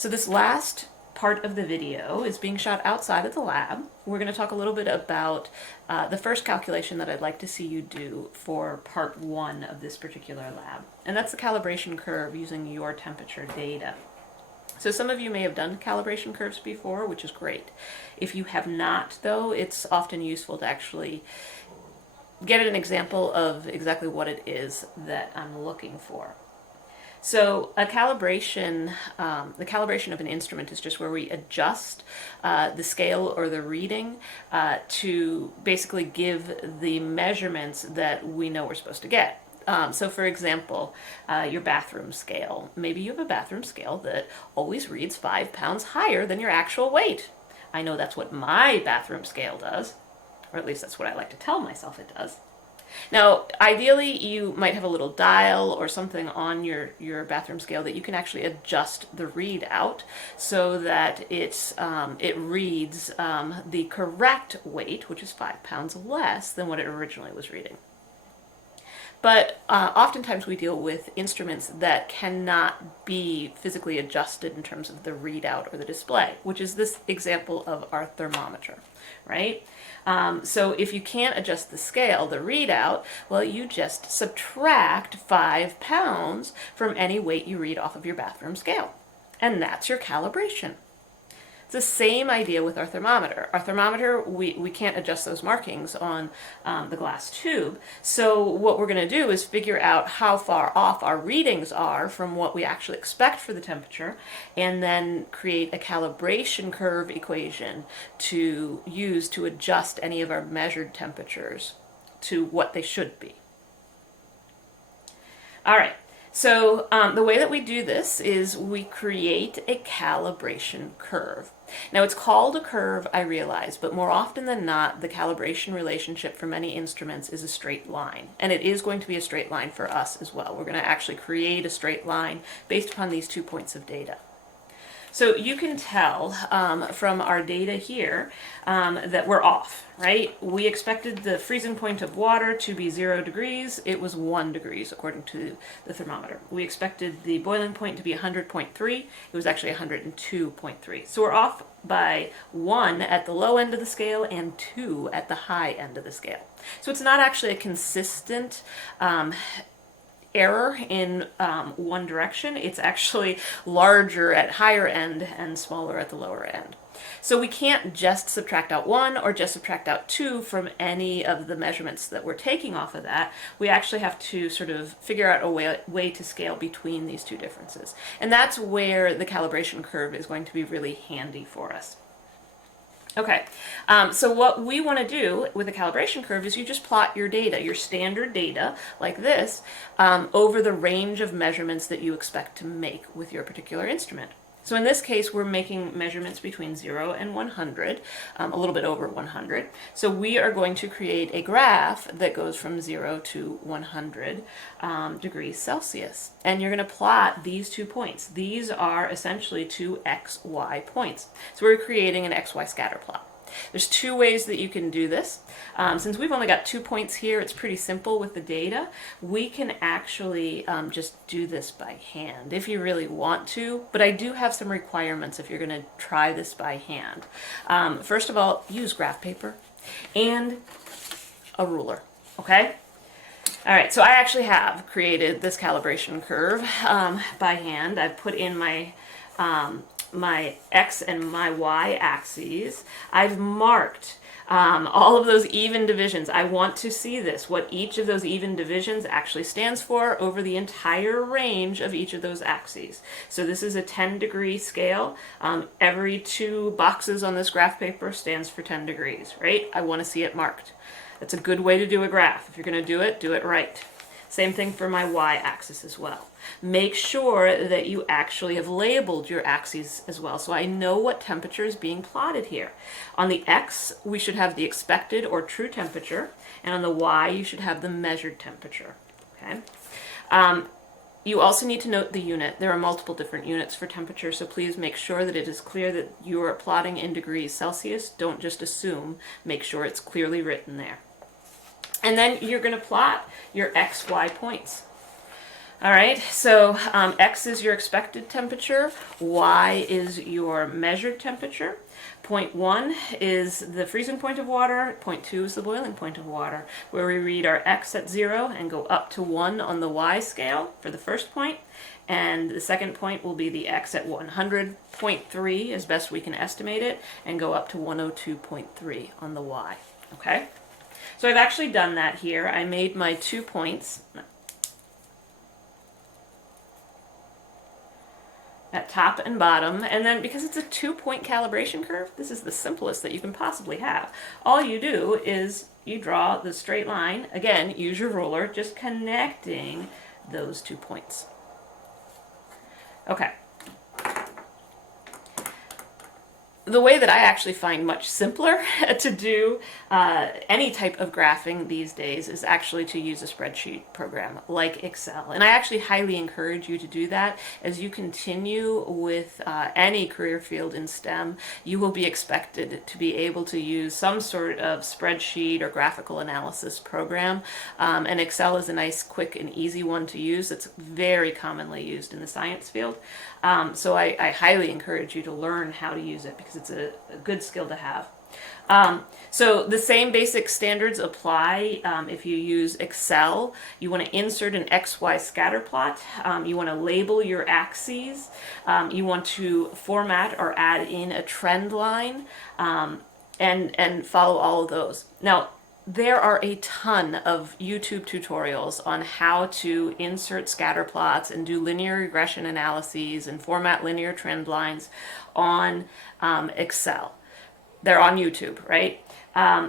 So this last part of the video is being shot outside of the lab. We're going to talk a little bit about the first calculation that I'd like to see you do for part one of this particular lab. And that's the calibration curve using your temperature data. So some of you may have done calibration curves before, which is great. If you have not, though, it's often useful to actually get an example of exactly what it is that I'm looking for. So a calibration, the calibration of an instrument is just where we adjust the scale or the reading to basically give the measurements that we know we're supposed to get. So for example, your bathroom scale. Maybe you have a bathroom scale that always reads 5 pounds higher than your actual weight. I know that's what my bathroom scale does, or at least that's what I like to tell myself it does. Now, ideally, you might have a little dial or something on your bathroom scale that you can actually adjust the readout so that it reads the correct weight, which is 5 pounds less than what it originally was reading. But oftentimes we deal with instruments that cannot be physically adjusted in terms of the readout or the display, which is this example of our thermometer, right? So if you can't adjust the scale, the readout, well, you just subtract 5 pounds from any weight you read off of your bathroom scale. And that's your calibration. It's the same idea with our thermometer. Our thermometer, we can't adjust those markings on the glass tube. So what we're going to do is figure out how far off our readings are from what we actually expect for the temperature, and then create a calibration curve equation to use to adjust any of our measured temperatures to what they should be. All right. So the way that we do this is we create a calibration curve. Now it's called a curve, I realize, but more often than not, the calibration relationship for many instruments is a straight line. And it is going to be a straight line for us as well. We're going to actually create a straight line based upon these 2 points of data. So you can tell from our data here that we're off, right? We expected the freezing point of water to be 0 degrees. It was 1 degrees according to the thermometer. We expected the boiling point to be 100.3. It was actually 102.3. So we're off by 1 at the low end of the scale and 2 at the high end of the scale. So it's not actually a consistent error in one direction. It's actually larger at higher end and smaller at the lower end. So we can't just subtract out 1 or just subtract out 2 from any of the measurements that we're taking off of that. We actually have to sort of figure out a way to scale between these two differences. And that's where the calibration curve is going to be really handy for us. Okay, so what we want to do with a calibration curve is you just plot your data, your standard data, like this, over the range of measurements that you expect to make with your particular instrument. So in this case, we're making measurements between 0 and 100, a little bit over 100. So we are going to create a graph that goes from 0 to 100 degrees Celsius. And you're going to plot these 2 points. These are essentially 2 XY points. So we're creating an XY scatter plot. There's 2 ways that you can do this. Since we've only got 2 points here, it's pretty simple with the data. We can actually just do this by hand if you really want to, but I do have some requirements if you're going to try this by hand. First of all, use graph paper and a ruler, okay? All right, so I actually have created this calibration curve by hand. I've put in my my X and my Y axes. I've marked all of those even divisions. I want to see this, what each of those even divisions actually stands for over the entire range of each of those axes. So this is a 10-degree scale. Every 2 boxes on this graph paper stands for 10 degrees, right? I want to see it marked. That's a good way to do a graph. If you're going to do it right. Same thing for my y-axis as well. Make sure that you actually have labeled your axes as well, so I know what temperature is being plotted here. On the x, we should have the expected or true temperature, and on the y, you should have the measured temperature. Okay. You also need to note the unit. There are multiple different units for temperature, so please make sure that it is clear that you are plotting in degrees Celsius. Don't just assume. Make sure it's clearly written there. And then you're going to plot your XY points. All right, so X is your expected temperature, Y is your measured temperature. Point 1 is the freezing point of water, point 2 is the boiling point of water, where we read our X at 0 and go up to 1 on the Y scale for the first point, and the second point will be the X at 100.3 as best we can estimate it, and go up to 102.3 on the Y, okay? So I've actually done that here. I made my 2 points at top and bottom, and then because it's a 2-point calibration curve, this is the simplest that you can possibly have. All you do is you draw the straight line, again, use your ruler, just connecting those 2 points. Okay. The way that I actually find much simpler to do any type of graphing these days is actually to use a spreadsheet program like Excel. And I actually highly encourage you to do that. As you continue with any career field in STEM, you will be expected to be able to use some sort of spreadsheet or graphical analysis program. And Excel is a nice, quick, and easy one to use. It's very commonly used in the science field. So I highly encourage you to learn how to use it because it's a good skill to have. So the same basic standards apply if you use Excel. You want to insert an XY scatter plot. You want to label your axes. You want to format or add in a trend line and follow all of those. Now, there are a ton of YouTube tutorials on how to insert scatter plots and do linear regression analyses and format linear trend lines on Excel. They're on YouTube, right?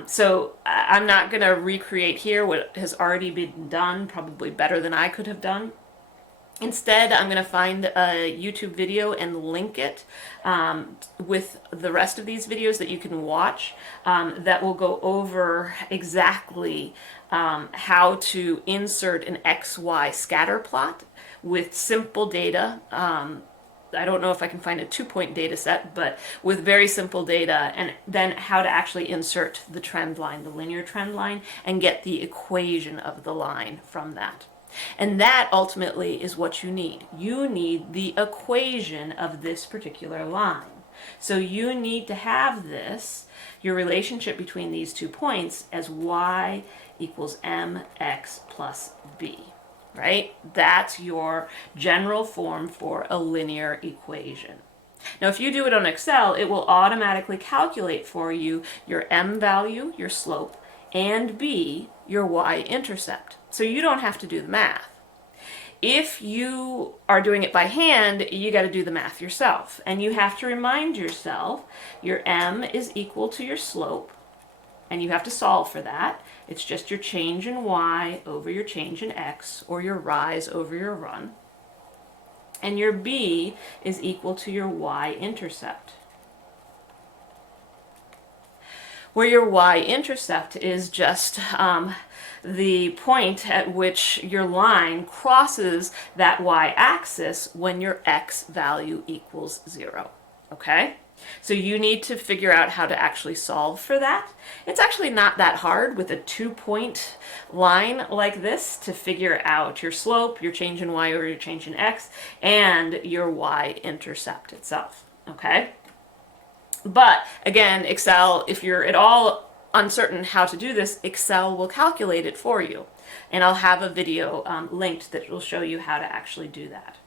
So I'm not going to recreate here what has already been done, probably better than I could have done. Instead, I'm going to find a YouTube video and link it with the rest of these videos that you can watch that will go over exactly how to insert an XY scatter plot with simple data. I don't know if I can find a 2-point data set, but with very simple data, and then how to actually insert the trend line, the linear trend line, and get the equation of the line from that. And that ultimately is what you need. You need the equation of this particular line. So you need to have this, your relationship between these 2 points, as y equals mx plus b, right? That's your general form for a linear equation. Now, if you do it on Excel, it will automatically calculate for you your m value, your slope, and b, your y-intercept. So you don't have to do the math. If you are doing it by hand, you got to do the math yourself. And you have to remind yourself your m is equal to your slope, and you have to solve for that. It's just your change in y over your change in x, or your rise over your run. And your b is equal to your y-intercept, where your y-intercept is just the point at which your line crosses that y-axis when your x value equals 0, okay? So you need to figure out how to actually solve for that. It's actually not that hard with a 2-point line like this to figure out your slope, your change in y over your change in x, and your y-intercept itself, okay? But again, Excel, if you're at all uncertain how to do this, Excel will calculate it for you. And I'll have a video linked that will show you how to actually do that.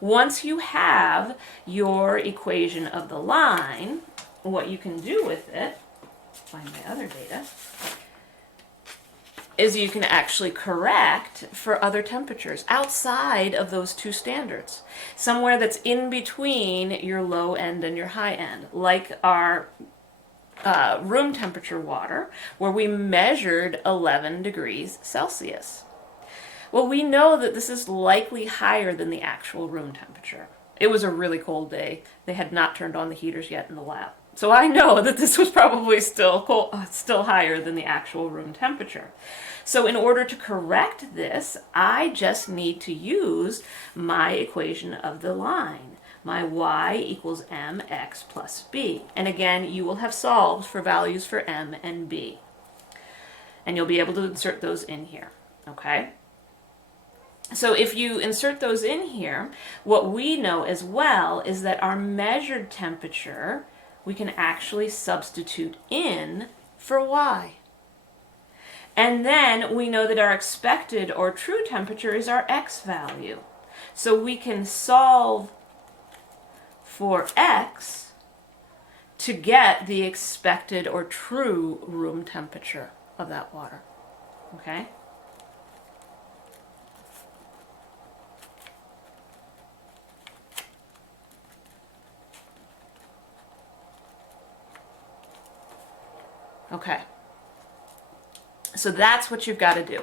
Once you have your equation of the line, what you can do with it, find my other data, is you can actually correct for other temperatures outside of those 2 standards. Somewhere that's in between your low end and your high end, like our room temperature water, where we measured 11 degrees Celsius. Well, we know that this is likely higher than the actual room temperature. It was a really cold day. They had not turned on the heaters yet in the lab. So I know that this was probably still higher than the actual room temperature. So in order to correct this, I just need to use my equation of the line. My y equals mx plus b. And again, you will have solved for values for m and b. And you'll be able to insert those in here, okay? So if you insert those in here, what we know as well is that our measured temperature, we can actually substitute in for Y. And then we know that our expected or true temperature is our X value. So we can solve for X to get the expected or true room temperature of that water. Okay? Okay. So that's what you've got to do.